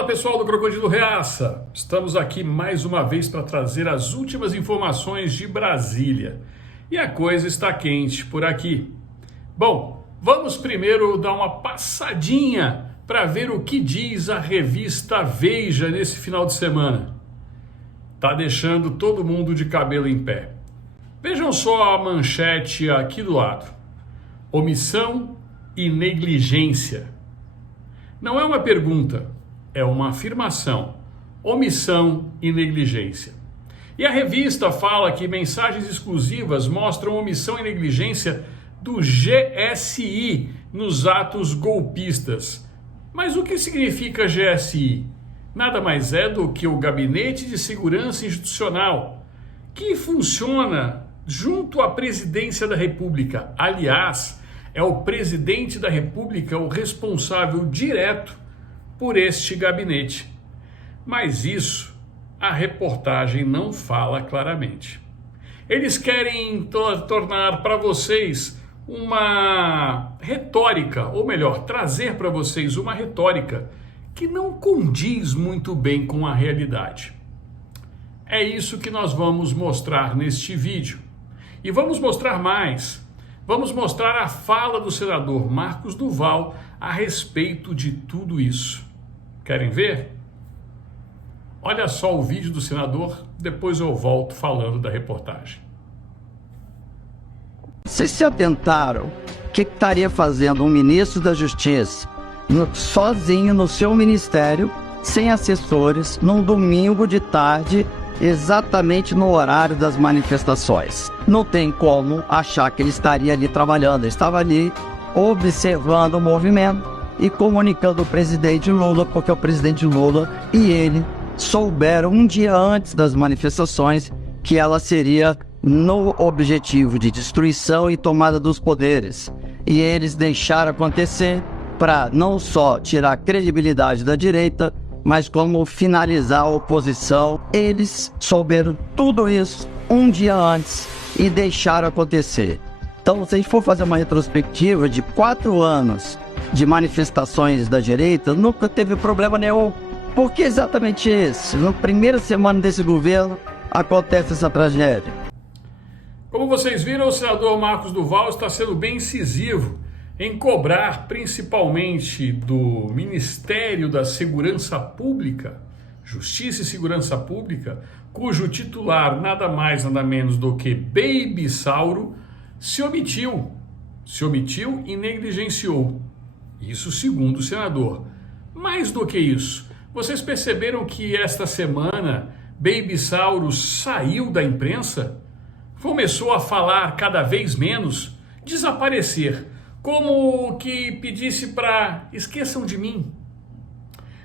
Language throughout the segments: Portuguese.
Fala pessoal do Crocodilo Reaça, estamos aqui mais uma vez para trazer as últimas informações de Brasília e a coisa está quente por aqui. Bom, vamos primeiro dar uma passadinha para ver o que diz a revista Veja nesse final de semana. Tá deixando todo mundo de cabelo em pé. Vejam só a manchete aqui do lado: omissão e negligência. Não é uma pergunta, é uma afirmação: omissão e negligência. E a revista fala que mensagens exclusivas mostram omissão e negligência do GSI nos atos golpistas. Mas o que significa GSI? Nada mais é do que o Gabinete de Segurança Institucional, que funciona junto à Presidência da República. Aliás, é o Presidente da República o responsável direto por este gabinete. Mas isso a reportagem não fala claramente. Eles querem tornar para vocês uma retórica, ou melhor, trazer para vocês uma retórica que não condiz muito bem com a realidade. É isso que nós vamos mostrar neste vídeo. E vamos mostrar mais. Vamos mostrar a fala do senador Marcos Duval a respeito de tudo isso. Querem ver? Olha só o vídeo do senador, depois eu volto falando da reportagem. Vocês se atentaram o que estaria fazendo um ministro da Justiça sozinho no seu ministério, sem assessores, num domingo de tarde, exatamente no horário das manifestações? Não tem como achar que ele estaria ali trabalhando. Ele estava ali observando o movimento e comunicando ao presidente Lula, porque o presidente Lula e ele souberam um dia antes das manifestações que ela seria no objetivo de destruição e tomada dos poderes. E eles deixaram acontecer para não só tirar a credibilidade da direita, mas como finalizar a oposição. Eles souberam tudo isso um dia antes e deixaram acontecer. Então, se a gente for fazer uma retrospectiva de 4 anos de manifestações da direita, nunca teve problema nenhum. Por que exatamente isso? Na primeira semana desse governo acontece essa tragédia. Como vocês viram, o senador Marcos Duval está sendo bem incisivo em cobrar principalmente do Ministério da Segurança Pública, Justiça e Segurança Pública, cujo titular nada mais nada menos do que Baby Sauro se omitiu e negligenciou. Isso segundo o senador. Mais do que isso, vocês perceberam que esta semana Baby Sauro saiu da imprensa? Começou a falar cada vez menos, desaparecer, como que pedisse para esqueçam de mim.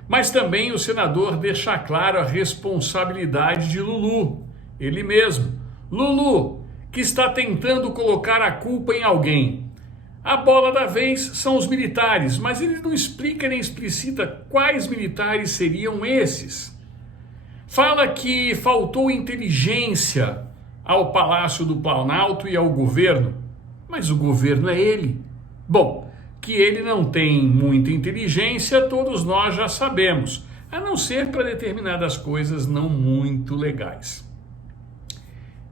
Mas também o senador deixa claro a responsabilidade de Lulu, ele mesmo. Lulu, que está tentando colocar a culpa em alguém. A bola da vez são os militares, mas ele não explica nem explicita quais militares seriam esses. Fala que faltou inteligência ao Palácio do Planalto e ao governo, mas o governo é ele. Bom, que ele não tem muita inteligência, todos nós já sabemos, a não ser para determinadas coisas não muito legais.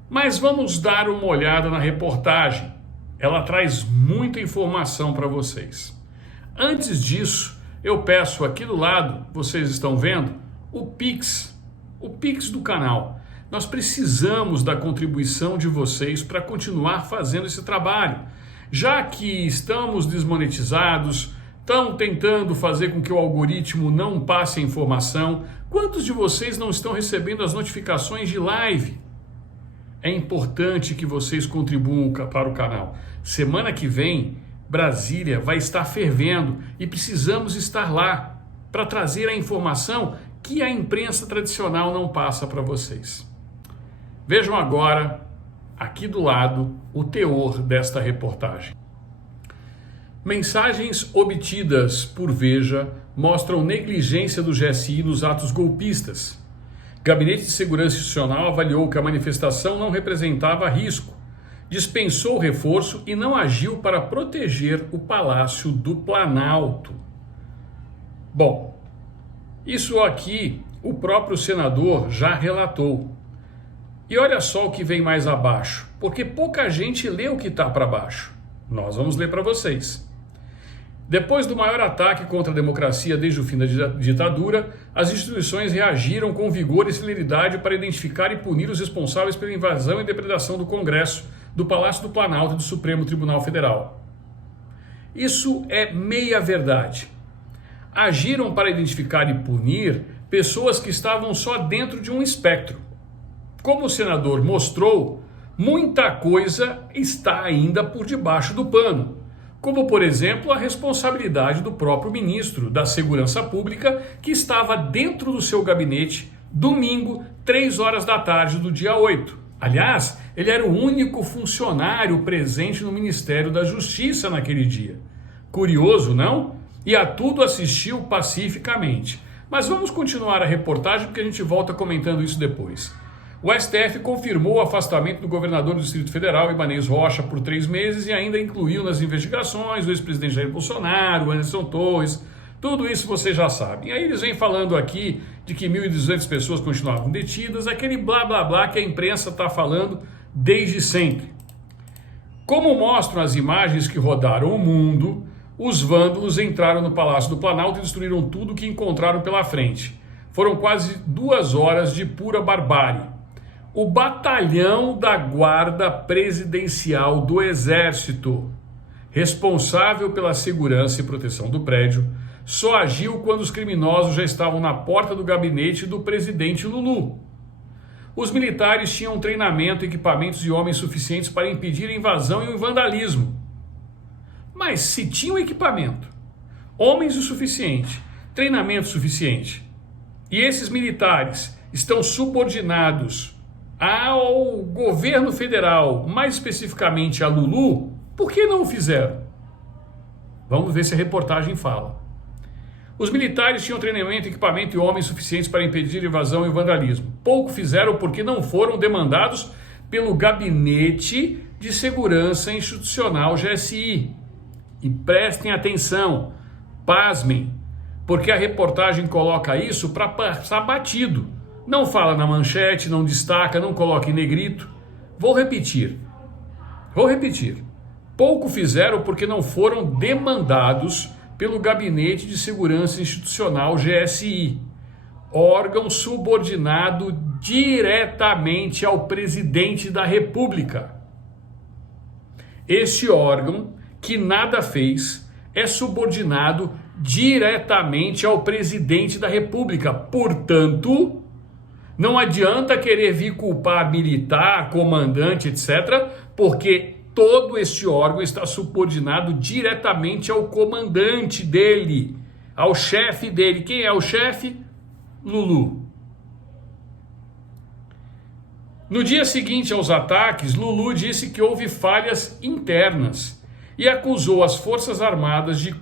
Mas vamos dar uma olhada na reportagem. Ela traz muita informação para vocês. Antes disso, eu peço aqui do lado, vocês estão vendo, o Pix do canal. Nós precisamos da contribuição de vocês para continuar fazendo esse trabalho. Já que estamos desmonetizados, estão tentando fazer com que o algoritmo não passe a informação, quantos de vocês não estão recebendo as notificações de live? É importante que vocês contribuam para o canal. Semana que vem, Brasília vai estar fervendo e precisamos estar lá para trazer a informação que a imprensa tradicional não passa para vocês. Vejam agora, aqui do lado, o teor desta reportagem. Mensagens obtidas por Veja mostram negligência do GSI nos atos golpistas. Gabinete de Segurança Institucional avaliou que a manifestação não representava risco, dispensou reforço e não agiu para proteger o Palácio do Planalto. Bom, Isso aqui o próprio senador já relatou. E olha só o que vem mais abaixo, porque pouca gente lê o que está para baixo. Nós vamos ler para vocês. Depois do maior ataque contra a democracia desde o fim da ditadura, as instituições reagiram com vigor e celeridade para identificar e punir os responsáveis pela invasão e depredação do Congresso, do Palácio do Planalto e do Supremo Tribunal Federal. Isso é meia verdade. Agiram para identificar e punir pessoas que estavam só dentro de um espectro. Como o senador mostrou, muita coisa está ainda por debaixo do pano, como, por exemplo, a responsabilidade do próprio ministro da Segurança Pública, que estava dentro do seu gabinete domingo, 3 horas da tarde do dia 8. Aliás, ele era o único funcionário presente no Ministério da Justiça naquele dia. Curioso, não? E a tudo assistiu pacificamente. Mas vamos continuar a reportagem porque a gente volta comentando isso depois. O STF confirmou o afastamento do governador do Distrito Federal, Ibanez Rocha, por 3 meses e ainda incluiu nas investigações o ex-presidente Jair Bolsonaro, Anderson Torres. Tudo isso você já sabe. E aí eles vêm falando aqui de que 1.200 pessoas continuavam detidas, aquele blá blá blá que a imprensa está falando desde sempre. Como mostram as imagens que rodaram o mundo, os vândalos entraram no Palácio do Planalto e destruíram tudo que encontraram pela frente. Foram quase 2 horas de pura barbárie. O batalhão da Guarda Presidencial do Exército, responsável pela segurança e proteção do prédio, só agiu quando os criminosos já estavam na porta do gabinete do presidente Lulu. Os militares tinham treinamento, equipamentos e homens suficientes para impedir a invasão e o vandalismo. Mas se tinham equipamento, homens o suficiente, treinamento suficiente, e esses militares estão subordinados ao governo federal, mais especificamente a Lulu, por que não o fizeram? Vamos ver se a reportagem fala. Os militares tinham treinamento, equipamento e homens suficientes para impedir invasão e vandalismo. Pouco fizeram porque não foram demandados pelo Gabinete de Segurança Institucional, GSI. E prestem atenção, pasmem, porque a reportagem coloca isso para passar batido. Não fala na manchete, não destaca, não coloca em negrito. Vou repetir. Pouco fizeram porque não foram demandados pelo Gabinete de Segurança Institucional, GSI, órgão subordinado diretamente ao presidente da República. Este órgão, que nada fez, é subordinado diretamente ao presidente da República. Portanto, não adianta querer vir culpar militar, comandante, etc., porque todo este órgão está subordinado diretamente ao comandante dele, ao chefe dele. Quem é o chefe? Lulu. No dia seguinte aos ataques, Lulu disse que houve falhas internas e acusou as Forças Armadas de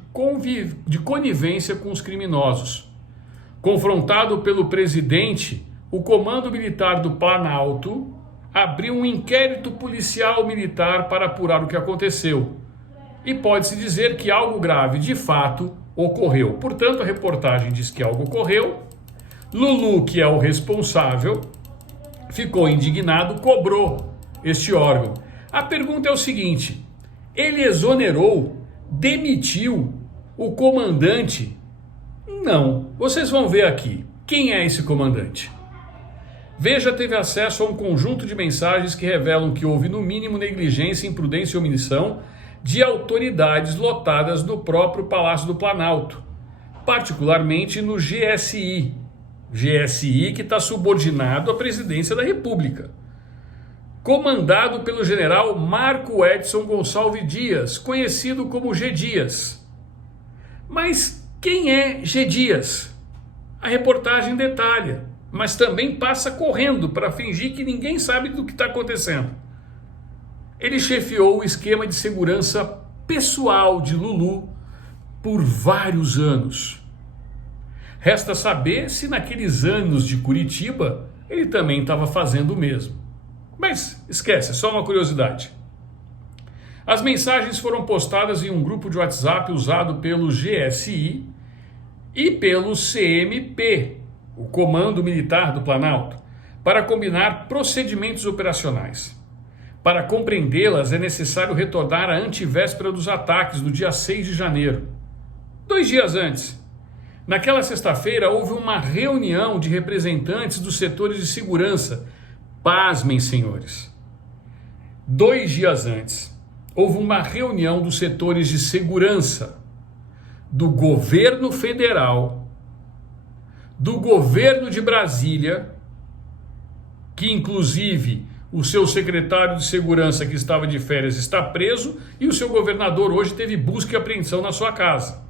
conivência com os criminosos. Confrontado pelo presidente, o Comando Militar do Planalto abriu um inquérito policial militar para apurar o que aconteceu. E pode-se dizer que algo grave de fato ocorreu. Portanto, a reportagem diz que algo ocorreu. Lulu, que é o responsável, ficou indignado, cobrou este órgão. A pergunta é o seguinte: ele exonerou, demitiu o comandante? Não. Vocês vão ver aqui. Quem é esse comandante? Veja teve acesso a um conjunto de mensagens que revelam que houve, no mínimo, negligência, imprudência e omissão de autoridades lotadas no próprio Palácio do Planalto, particularmente no GSI. GSI que está subordinado à presidência da República. Comandado pelo general Marco Edson Gonçalves Dias, conhecido como G. Dias. Mas quem é G. Dias? A reportagem detalha, mas também passa correndo para fingir que ninguém sabe do que está acontecendo. Ele chefiou o esquema de segurança pessoal de Lulu por vários anos. Resta saber se naqueles anos de Curitiba ele também estava fazendo o mesmo. Mas esquece, é só uma curiosidade. As mensagens foram postadas em um grupo de WhatsApp usado pelo GSI e pelo CMP, o Comando Militar do Planalto, para combinar procedimentos operacionais. Para compreendê-las, é necessário retornar à antevéspera dos ataques, no dia 6 de janeiro. 2 dias antes. Naquela sexta-feira, houve uma reunião de representantes dos setores de segurança. Pasmem, senhores. 2 dias antes, houve uma reunião dos setores de segurança do governo federal, do governo de Brasília, que inclusive o seu secretário de segurança, que estava de férias, está preso, e o seu governador hoje teve busca e apreensão na sua casa.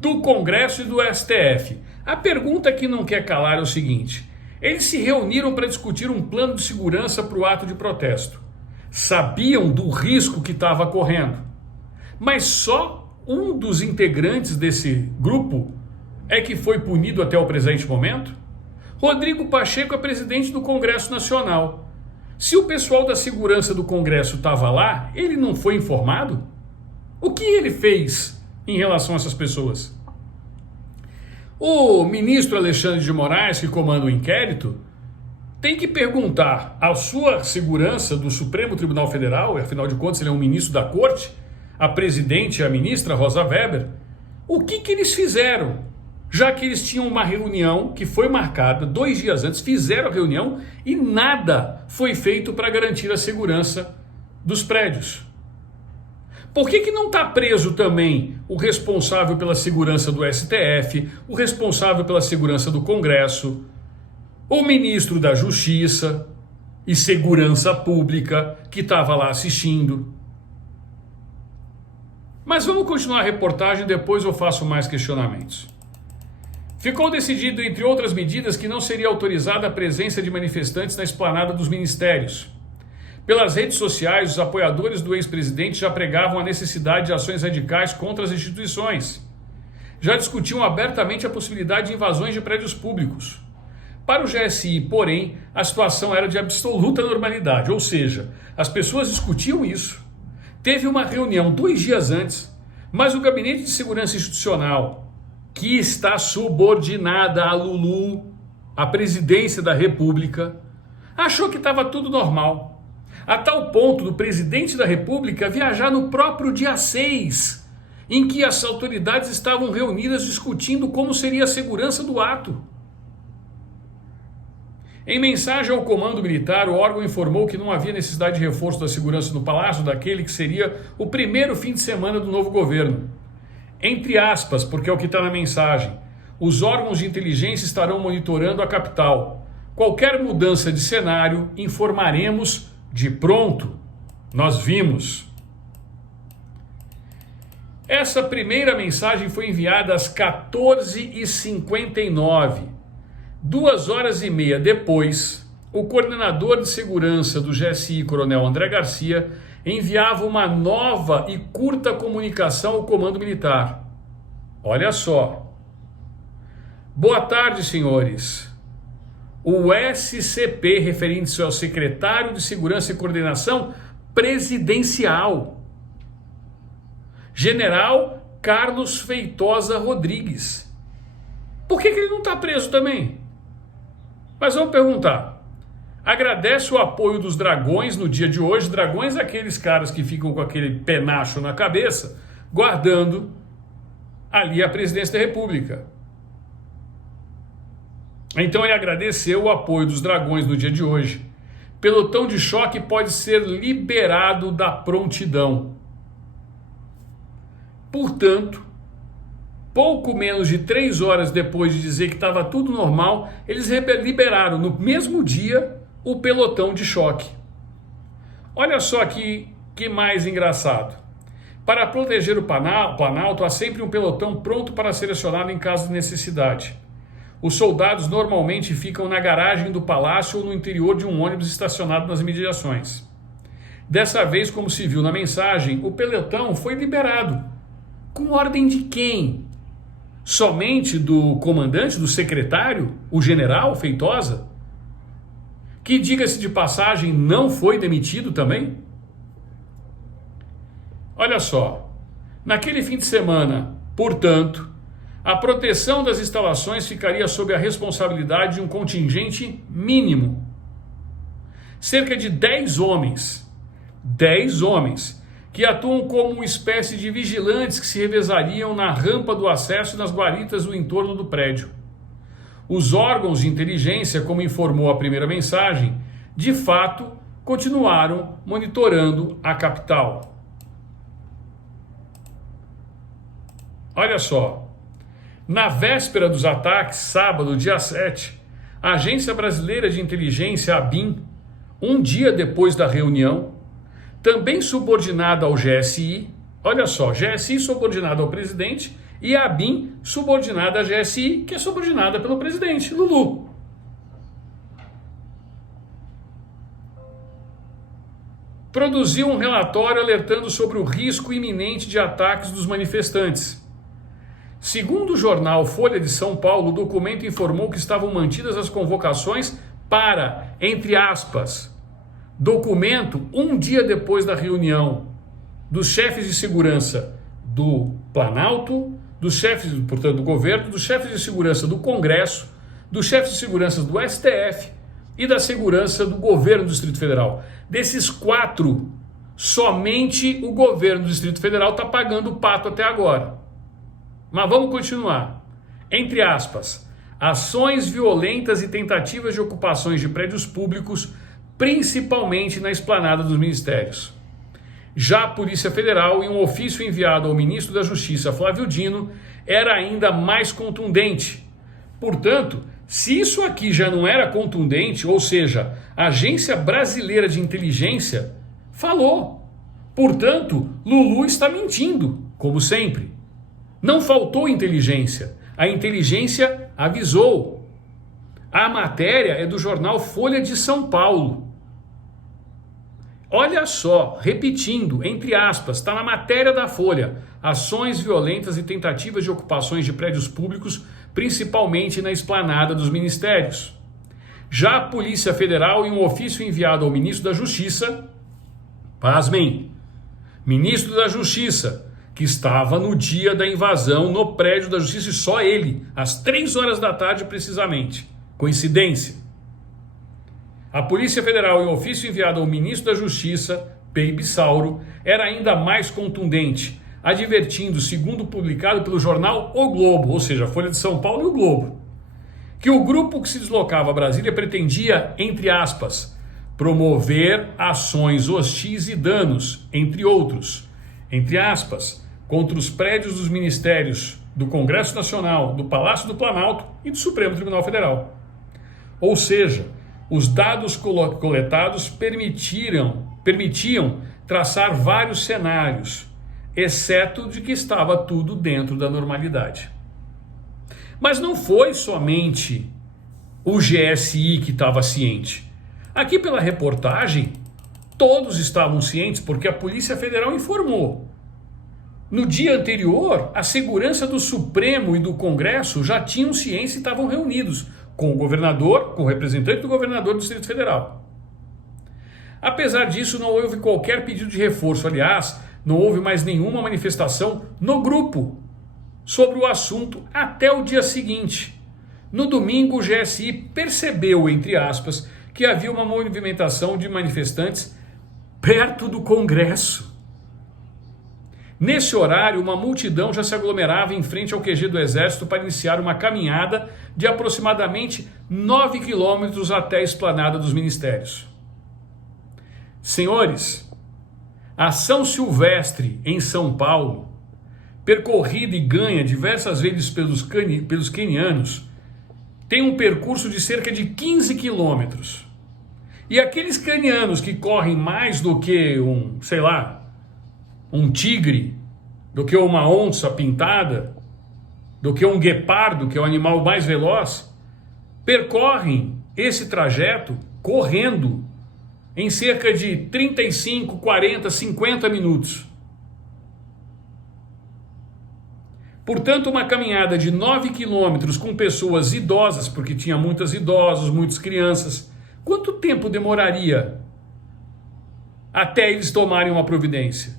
Do Congresso e do STF. A pergunta que não quer calar é o seguinte: eles se reuniram para discutir um plano de segurança para o ato de protesto. Sabiam do risco que estava correndo, mas só um dos integrantes desse grupo é que foi punido até o presente momento? Rodrigo Pacheco é presidente do Congresso Nacional. Se o pessoal da segurança do Congresso estava lá, ele não foi informado? O que ele fez em relação a essas pessoas? O ministro Alexandre de Moraes, que comanda o inquérito, tem que perguntar à sua segurança do Supremo Tribunal Federal, afinal de contas ele é um ministro da corte, a presidente, a ministra Rosa Weber, o que eles fizeram, já que eles tinham uma reunião que foi marcada 2 dias antes, fizeram a reunião e nada foi feito para garantir a segurança dos prédios. Por que não está preso também o responsável pela segurança do STF, o responsável pela segurança do Congresso, o ministro da Justiça e Segurança Pública, que estava lá assistindo? Mas vamos continuar a reportagem, depois eu faço mais questionamentos. Ficou decidido, entre outras medidas, que não seria autorizada a presença de manifestantes na esplanada dos ministérios. Pelas redes sociais, os apoiadores do ex-presidente já pregavam a necessidade de ações radicais contra as instituições. Já discutiam abertamente a possibilidade de invasões de prédios públicos. Para o GSI, porém, a situação era de absoluta normalidade, ou seja, as pessoas discutiam isso. Teve uma reunião 2 dias antes, mas o Gabinete de Segurança Institucional, que está subordinada à Lulu, à presidência da República, achou que estava tudo normal. A tal ponto do presidente da República viajar no próprio dia 6, em que as autoridades estavam reunidas discutindo como seria a segurança do ato. Em mensagem ao Comando Militar, o órgão informou que não havia necessidade de reforço da segurança no Palácio, daquele que seria o primeiro fim de semana do novo governo. Entre aspas, porque é o que está na mensagem, os órgãos de inteligência estarão monitorando a capital. Qualquer mudança de cenário, informaremos de pronto. Nós vimos. Essa primeira mensagem foi enviada às 14h59. 2h30 depois, o coordenador de segurança do GSI, Coronel André Garcia, enviava uma nova e curta comunicação ao Comando Militar. Olha só. Boa tarde, senhores. O SCP, referindo-se ao Secretário de Segurança e Coordenação Presidencial, General Carlos Feitosa Rodrigues. Por que ele não está preso também? Mas vamos perguntar. Agradece o apoio dos dragões no dia de hoje. Dragões, aqueles caras que ficam com aquele penacho na cabeça, guardando ali a presidência da República. Então ele agradeceu o apoio dos dragões no dia de hoje. Pelotão de choque pode ser liberado da prontidão. Portanto, pouco menos de 3 horas depois de dizer que estava tudo normal, eles liberaram no mesmo dia o pelotão de choque. Olha só que mais engraçado. Para proteger o Planalto, há sempre um pelotão pronto para ser acionado em caso de necessidade. Os soldados normalmente ficam na garagem do palácio ou no interior de um ônibus estacionado nas imediações. Dessa vez, como se viu na mensagem, o pelotão foi liberado. Com ordem de quem? Somente do comandante, do secretário, o general Feitosa? Que, diga-se de passagem, não foi demitido também? Olha só, naquele fim de semana, portanto, a proteção das instalações ficaria sob a responsabilidade de um contingente mínimo. Cerca de 10 homens, que atuam como uma espécie de vigilantes que se revezariam na rampa do acesso e nas guaritas do entorno do prédio. Os órgãos de inteligência, como informou a primeira mensagem, de fato continuaram monitorando a capital. Olha só, na véspera dos ataques, sábado, dia 7, a Agência Brasileira de Inteligência, ABIN, um dia depois da reunião, também subordinada ao GSI, olha só, GSI subordinada ao presidente e a ABIN subordinada à GSI, que é subordinada pelo presidente, Lulu. Produziu um relatório alertando sobre o risco iminente de ataques dos manifestantes. Segundo o jornal Folha de São Paulo, o documento informou que estavam mantidas as convocações para, entre aspas, documento um dia depois da reunião dos chefes de segurança do Planalto, dos chefes, portanto, do governo, dos chefes de segurança do Congresso, dos chefes de segurança do STF e da segurança do governo do Distrito Federal. Desses 4, somente o governo do Distrito Federal está pagando o pato até agora. Mas vamos continuar. Entre aspas, ações violentas e tentativas de ocupações de prédios públicos, principalmente na esplanada dos ministérios. Já a Polícia Federal, em um ofício enviado ao ministro da Justiça, Flávio Dino, era ainda mais contundente. Portanto, se isso aqui já não era contundente, ou seja, a Agência Brasileira de Inteligência falou. Portanto, Lulu está mentindo, como sempre. Não faltou inteligência. A inteligência avisou. A matéria é do jornal Folha de São Paulo. Olha só, repetindo, entre aspas, está na matéria da Folha. Ações violentas e tentativas de ocupações de prédios públicos, principalmente na esplanada dos ministérios. Já a Polícia Federal, em um ofício enviado ao ministro da Justiça, pasmem, ministro da Justiça, que estava no dia da invasão no prédio da Justiça, e só ele, às 3 horas da tarde precisamente. Coincidência? A Polícia Federal, em ofício enviado ao ministro da Justiça, P. Bissauro, era ainda mais contundente, advertindo, segundo publicado pelo jornal O Globo, ou seja, a Folha de São Paulo e O Globo, que o grupo que se deslocava a Brasília pretendia, entre aspas, promover ações hostis e danos, entre outros, entre aspas, contra os prédios dos ministérios do Congresso Nacional, do Palácio do Planalto e do Supremo Tribunal Federal. Ou seja, os dados coletados permitiam traçar vários cenários, exceto de que estava tudo dentro da normalidade. Mas não foi somente o GSI que estava ciente. Aqui pela reportagem, todos estavam cientes porque a Polícia Federal informou. No dia anterior, a segurança do Supremo e do Congresso já tinham ciência e estavam reunidos com o governador, com o representante do governador do Distrito Federal. Apesar disso, não houve qualquer pedido de reforço. Aliás, não houve mais nenhuma manifestação no grupo sobre o assunto até o dia seguinte. No domingo, o GSI percebeu, entre aspas, que havia uma movimentação de manifestantes perto do Congresso. Nesse horário, uma multidão já se aglomerava em frente ao QG do Exército para iniciar uma caminhada de aproximadamente 9 quilômetros até a esplanada dos ministérios. Senhores, a São Silvestre, em São Paulo, percorrida e ganha diversas vezes pelos quenianos, tem um percurso de cerca de 15 quilômetros. E aqueles quenianos que correm mais do que um tigre, do que uma onça pintada, do que um guepardo, que é o animal mais veloz, percorrem esse trajeto correndo em cerca de 35, 40, 50 minutos. Portanto, uma caminhada de 9 quilômetros com pessoas idosas, porque tinha muitas idosas, muitas crianças. Quanto tempo demoraria até eles tomarem uma providência?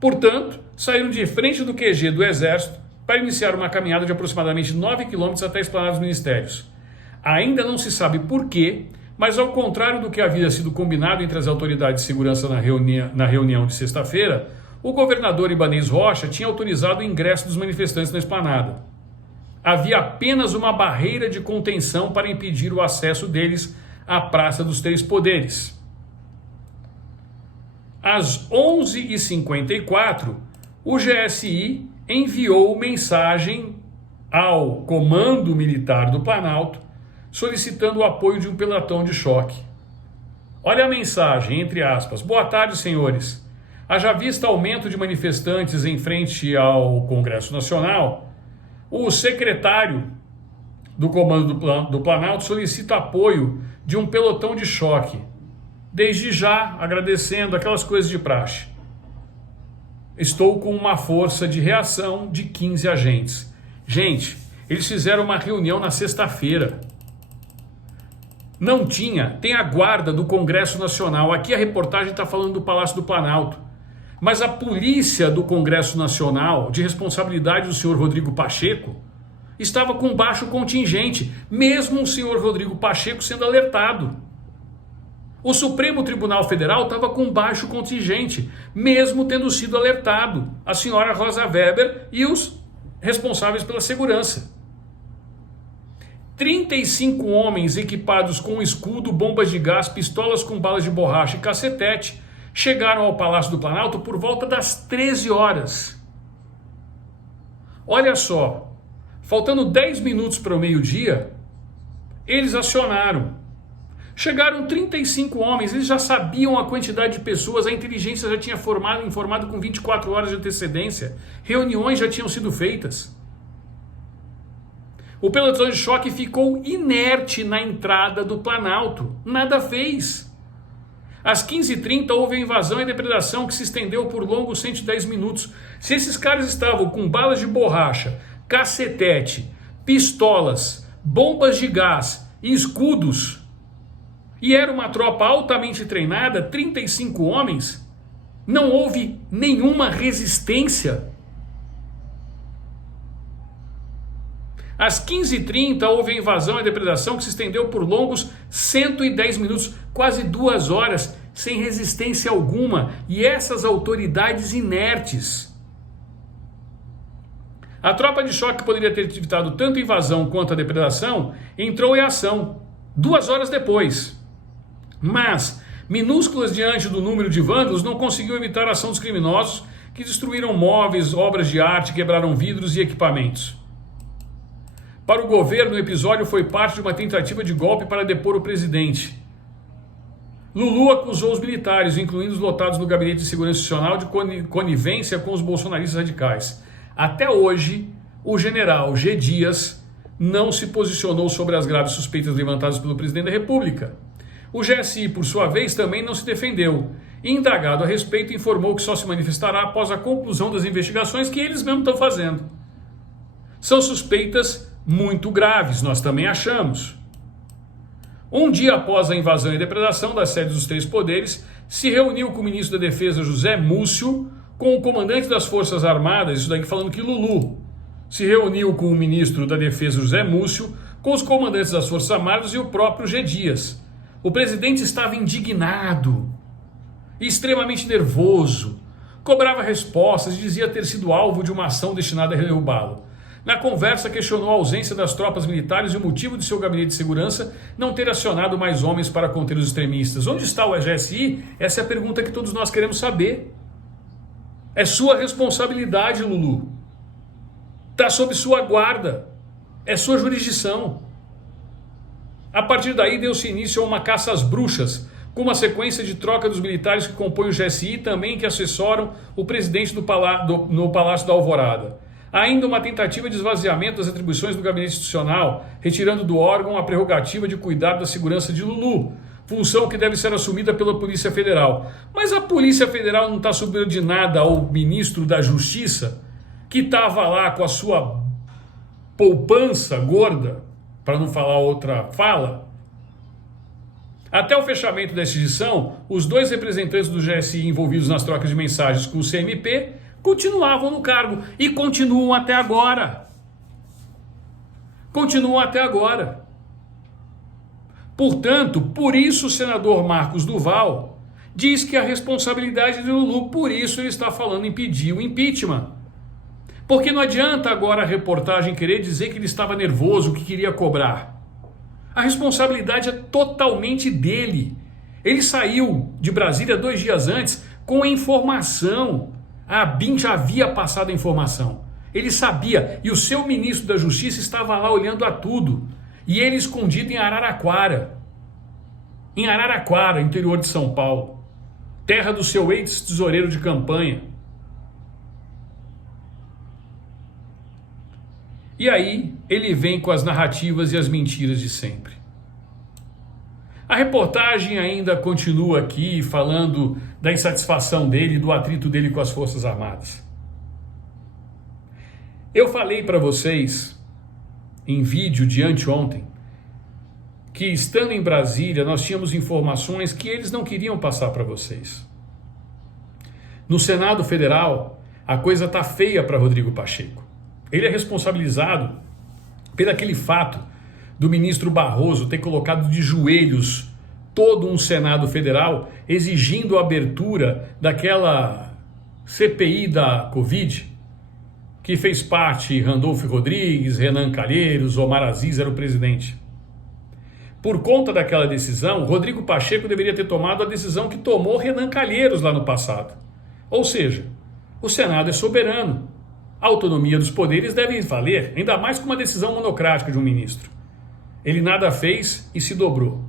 Portanto, saíram de frente do QG do Exército para iniciar uma caminhada de aproximadamente 9 quilômetros até a esplanada dos ministérios. Ainda não se sabe por quê, mas ao contrário do que havia sido combinado entre as autoridades de segurança na reunião de sexta-feira, o governador Ibanez Rocha tinha autorizado o ingresso dos manifestantes na esplanada. Havia apenas uma barreira de contenção para impedir o acesso deles à Praça dos Três Poderes. Às 11h54, o GSI enviou mensagem ao Comando Militar do Planalto solicitando o apoio de um pelotão de choque. Olha a mensagem, entre aspas. Boa tarde, senhores. Haja vista aumento de manifestantes em frente ao Congresso Nacional, o secretário do Comando do Planalto solicita apoio de um pelotão de choque. Desde já, agradecendo aquelas coisas de praxe. Estou com uma força de reação de 15 agentes. Gente, eles fizeram uma reunião na sexta-feira. Não tem a guarda do Congresso Nacional. Aqui a reportagem está falando do Palácio do Planalto. Mas a polícia do Congresso Nacional, de responsabilidade do senhor Rodrigo Pacheco, estava com baixo contingente, mesmo o senhor Rodrigo Pacheco sendo alertado. O Supremo Tribunal Federal estava com baixo contingente, mesmo tendo sido alertado, a senhora Rosa Weber e os responsáveis pela segurança. 35 homens equipados com escudo, bombas de gás, pistolas com balas de borracha e cacetete chegaram ao Palácio do Planalto por volta das 13 horas. Olha só, faltando 10 minutos para o meio-dia, eles acionaram. Chegaram 35 homens, eles já sabiam a quantidade de pessoas, a inteligência já tinha informado com 24 horas de antecedência, reuniões já tinham sido feitas. O pelotão de choque ficou inerte na entrada do Planalto, nada fez. Às 15h30 houve a invasão e depredação que se estendeu por longos 110 minutos. Se esses caras estavam com balas de borracha, cacetete, pistolas, bombas de gás e escudos, e era uma tropa altamente treinada, 35 homens, não houve nenhuma resistência. Às 15h30 houve a invasão e depredação que se estendeu por longos 110 minutos, quase 2 horas, sem resistência alguma, e essas autoridades inertes. A tropa de choque que poderia ter evitado tanto a invasão quanto a depredação entrou em ação 2 horas depois. Mas, minúsculas diante do número de vândalos, não conseguiu evitar a ação dos criminosos que destruíram móveis, obras de arte, quebraram vidros e equipamentos. Para o governo, o episódio foi parte de uma tentativa de golpe para depor o presidente. Lulu acusou os militares, incluindo os lotados no Gabinete de Segurança Institucional, de conivência com os bolsonaristas radicais. Até hoje, o general G. Dias não se posicionou sobre as graves suspeitas levantadas pelo presidente da República. O GSI, por sua vez, também não se defendeu. Indagado a respeito, informou que só se manifestará após a conclusão das investigações que eles mesmos estão fazendo. São suspeitas muito graves, nós também achamos. Um dia após a invasão e depredação das sedes dos Três Poderes, se reuniu com o ministro da Defesa José Múcio, com o comandante das Forças Armadas, isso daqui falando que Lulu se reuniu com o ministro da Defesa José Múcio, com os comandantes das Forças Armadas e o próprio G. Dias. O presidente estava indignado, extremamente nervoso, cobrava respostas e dizia ter sido alvo de uma ação destinada a derrubá-lo. Na conversa, questionou a ausência das tropas militares e o motivo de seu gabinete de segurança não ter acionado mais homens para conter os extremistas. Onde está o GSI? Essa é a pergunta que todos nós queremos saber. É sua responsabilidade, Lulu. Está sob sua guarda. É sua jurisdição. A partir daí, deu-se início a uma caça às bruxas, com uma sequência de troca dos militares que compõem o GSI e também que assessoram o presidente no Palácio da Alvorada. Ainda uma tentativa de esvaziamento das atribuições do gabinete institucional, retirando do órgão a prerrogativa de cuidar da segurança de Lulu, função que deve ser assumida pela Polícia Federal. Mas a Polícia Federal não está subordinada ao ministro da Justiça, que estava lá com a sua poupança gorda, para não falar outra fala? Até o fechamento dessa edição, os 2 representantes do GSI envolvidos nas trocas de mensagens com o CMP continuavam no cargo e continuam até agora. Continuam até agora. Portanto, por isso o senador Marcos Duval diz que a responsabilidade de Lulu, por isso ele está falando em pedir o impeachment. Porque não adianta agora a reportagem querer dizer que ele estava nervoso, que queria cobrar. A responsabilidade é totalmente dele. Ele saiu de Brasília 2 dias antes com a informação. A ABIN já havia passado a informação. Ele sabia, e o seu ministro da Justiça estava lá olhando a tudo. E ele escondido em Araraquara. Em Araraquara, interior de São Paulo. Terra do seu ex-tesoureiro de campanha. E aí ele vem com as narrativas e as mentiras de sempre. A reportagem ainda continua aqui falando da insatisfação dele, do atrito dele com as Forças Armadas. Eu falei para vocês, em vídeo de anteontem, que estando em Brasília nós tínhamos informações que eles não queriam passar para vocês. No Senado Federal, a coisa tá feia para Rodrigo Pacheco. Ele é responsabilizado pelo aquele fato do ministro Barroso ter colocado de joelhos todo um Senado Federal exigindo a abertura daquela CPI da Covid, que fez parte Randolfo Rodrigues, Renan Calheiros, Omar Aziz era o presidente. Por conta daquela decisão, Rodrigo Pacheco deveria ter tomado a decisão que tomou Renan Calheiros lá no passado. Ou seja, o Senado é soberano. A autonomia dos poderes deve valer, ainda mais com uma decisão monocrática de um ministro. Ele nada fez e se dobrou.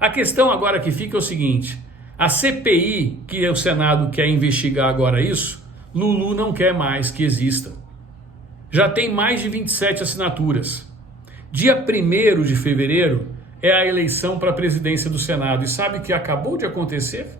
A questão agora que fica é o seguinte: a CPI, que o Senado quer investigar agora isso, Lulu não quer mais que exista. Já tem mais de 27 assinaturas. Dia 1º de fevereiro é a eleição para a presidência do Senado. E sabe o que acabou de acontecer?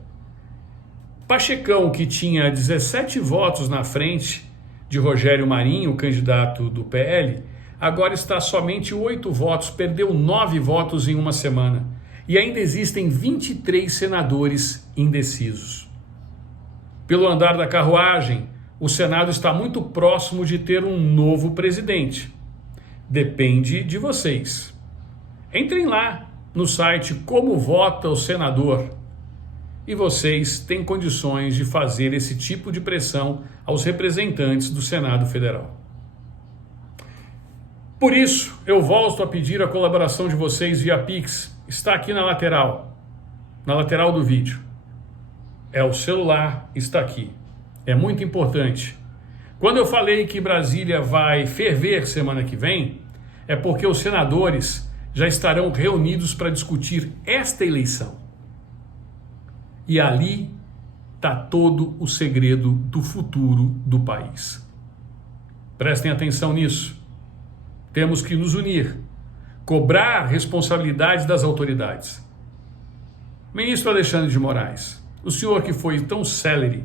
Pachecão, que tinha 17 votos na frente de Rogério Marinho, o candidato do PL, agora está somente 8 votos, perdeu 9 votos em uma semana. E ainda existem 23 senadores indecisos. Pelo andar da carruagem, o Senado está muito próximo de ter um novo presidente. Depende de vocês. Entrem lá no site Como Vota o Senador e vocês têm condições de fazer esse tipo de pressão aos representantes do Senado Federal. Por isso, eu volto a pedir a colaboração de vocês via Pix. Está aqui na lateral do vídeo. É o celular, está aqui. É muito importante. Quando eu falei que Brasília vai ferver semana que vem, é porque os senadores já estarão reunidos para discutir esta eleição. E ali está todo o segredo do futuro do país. Prestem atenção nisso. Temos que nos unir, cobrar responsabilidades das autoridades. Ministro Alexandre de Moraes, o senhor que foi tão célere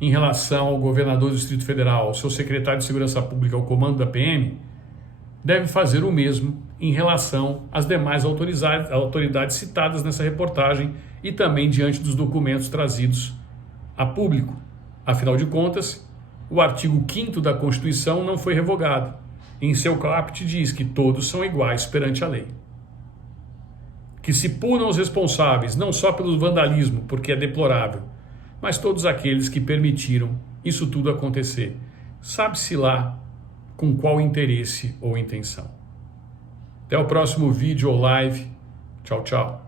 em relação ao governador do Distrito Federal, ao seu secretário de Segurança Pública, ao comando da PM, deve fazer o mesmo em relação às demais autoridades citadas nessa reportagem e também diante dos documentos trazidos a público. Afinal de contas, o artigo 5º da Constituição não foi revogado. Em seu caput diz que todos são iguais perante a lei. Que se punam os responsáveis, não só pelo vandalismo, porque é deplorável, mas todos aqueles que permitiram isso tudo acontecer. Sabe-se lá com qual interesse ou intenção. Até o próximo vídeo ou live. Tchau, tchau.